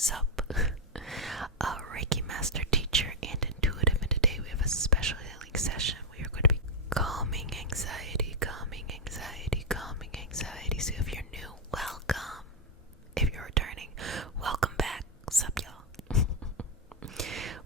Sup? A Reiki master, teacher, and intuitive, and today we have a special healing session. We are going to be calming anxiety, calming anxiety, calming anxiety. So if you're new, welcome. If you're returning, welcome back. Sup, y'all?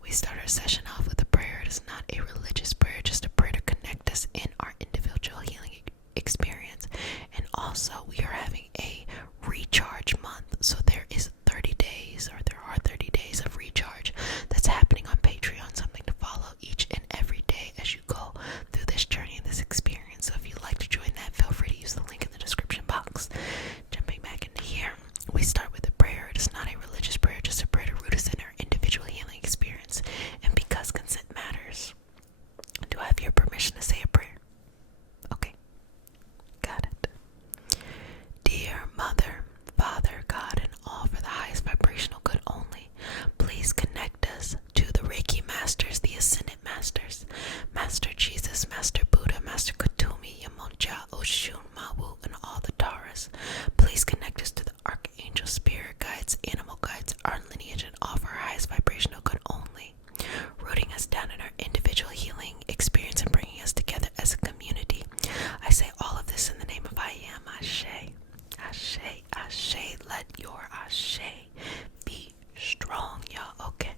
We start our session off with a prayer. It is not a religious prayer, just a prayer to connect us in our individual healing experience. And also, we are having a recharge month. So there is 30 days, or there are 30 days of recharge that's happening on Patreon. Something to follow each and every day as you go through this journey and this experience. So if you'd like to join that, feel free to use the link in the description box. Jumping back into here, we start with a prayer. It is not a religious prayer, just a prayer to root us in our individual healing experience. And because consent matters, do I have your permission to say a prayer? Okay, got it. Dear Mother, Father, God, and all for the highest vibrational good only, please connect us to the Reiki Masters, the Ascended Masters, Master Jesus, Master Buddha, Master Kutumi, Yamonja, Oshun, Mawu, and all the Taras. Please connect us to the Archangel, Spirit Guides, Animal Guides, our lineage, and all for our highest vibrational good only, rooting us down in our individual healing experience and bringing us together as a community. I say all of this in the name of I Am, Ashe. Ashe, Ashe, let your Ashe be strong, y'all. Okay,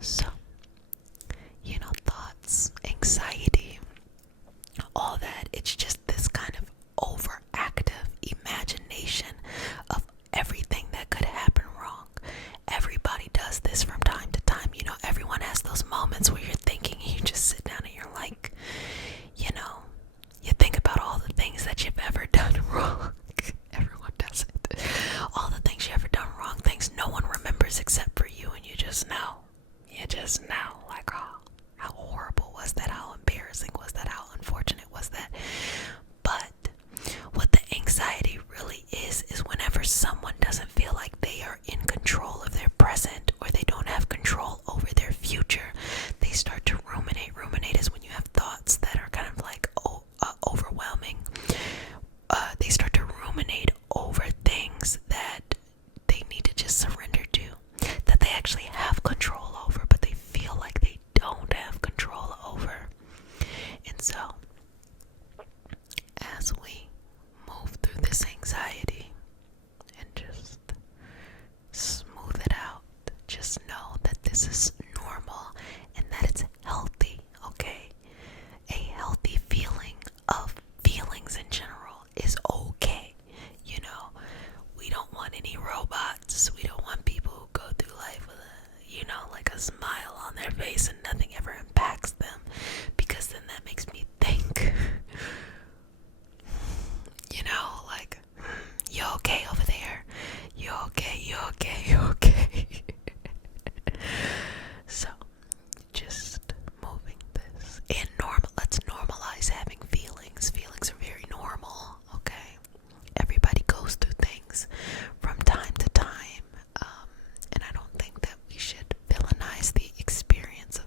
so, thoughts, anxiety, all that, it's just this kind of overactive imagination of everything that could happen wrong. Everybody does this from time to time. Everyone has those moments where you're thinking and you just sit down and you're like, you think about all the things that you've ever done wrong. Everyone does it. All the things you ever done wrong, things no one remembers except for you, and you just know. You just know, like, oh, how horrible was that? How embarrassing was that? How unfortunate was that? But what the anxiety really is whenever someone doesn't feel like they are in control of their present, or they don't have control over their future, they start to ruminate. Ruminate is when you have thoughts that are kind of like overwhelming. They start to ruminate over things that they need to just surrender to, that they actually have control over, but they feel like they don't have control over. And so, as we move through this anxiety and just smooth it out, just know that this is normal and that it's healthy, okay? A healthy feeling of feelings in general is okay. We don't want any robots. We don't want people who go through life with like a smile on their face and nothing ever impacts them, because then that makes me think, like, you okay over there? You okay? You okay? You okay? So, just moving this and let's normalize having feelings. Feelings are very normal, okay? Everybody goes through things from time to time, and I don't think that we should villainize the experience of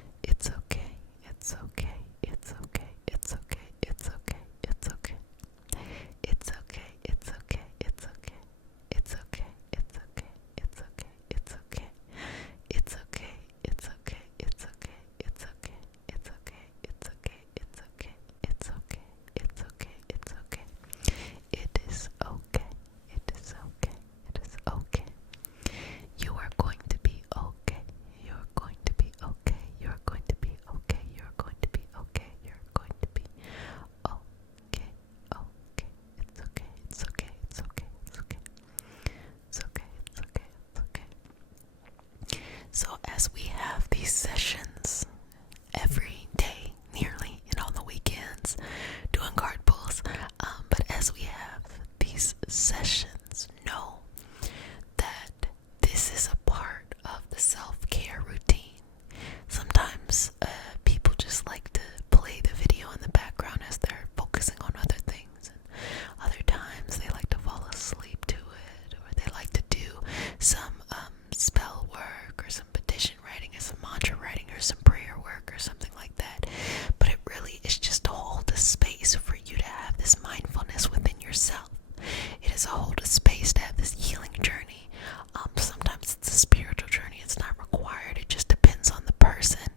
as we have these sessions every day, nearly, and on the weekends, doing card pulls. But as we have these sessions, know that this is a part of the self-care routine. Sometimes people just like to play the video in the background as they're focusing on other things, and other times they like to fall asleep to it, or they like to do some spell work, or some petition writing, or some mantra writing, or some prayer work, or something like that. But it really is just to hold a space for you to have this mindfulness within yourself. It is a hold a space to have this healing journey. Sometimes it's a spiritual journey. It's not required. It just depends on the person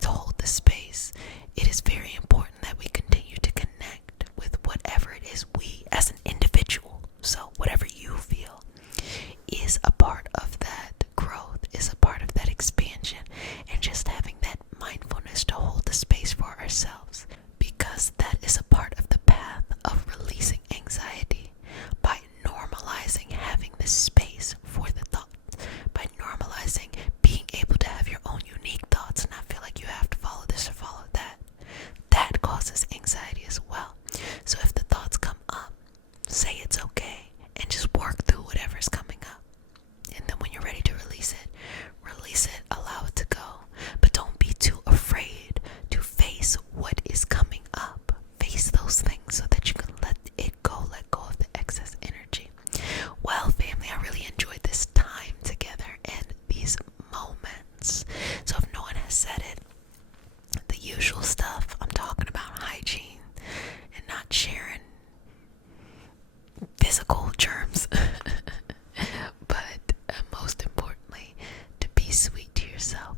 to hold the space. It is very important that we continue to connect with whatever it is we as an individual. So whatever you feel is a part of that growth, is a part of that expansion, and just having that mindfulness to hold the space for ourselves, because that is a part of the path of releasing anxiety by normalizing having this space for the thoughts, by normalizing being able to have your own unique thoughts and not feel like you have to follow this or follow that. That causes anxiety as well. So if the thoughts come up, say it's okay and just work through whatever's coming up. And then when you're ready to release it, allow it to go. But don't be too afraid to face what is coming up. Face those things so that you can let go of the excess energy. Well, family, I really enjoyed this time together and these moments. So if no one has said it, the usual stuff, I'm talking about hygiene and not sharing physical germs. But most importantly, to be sweet to yourself.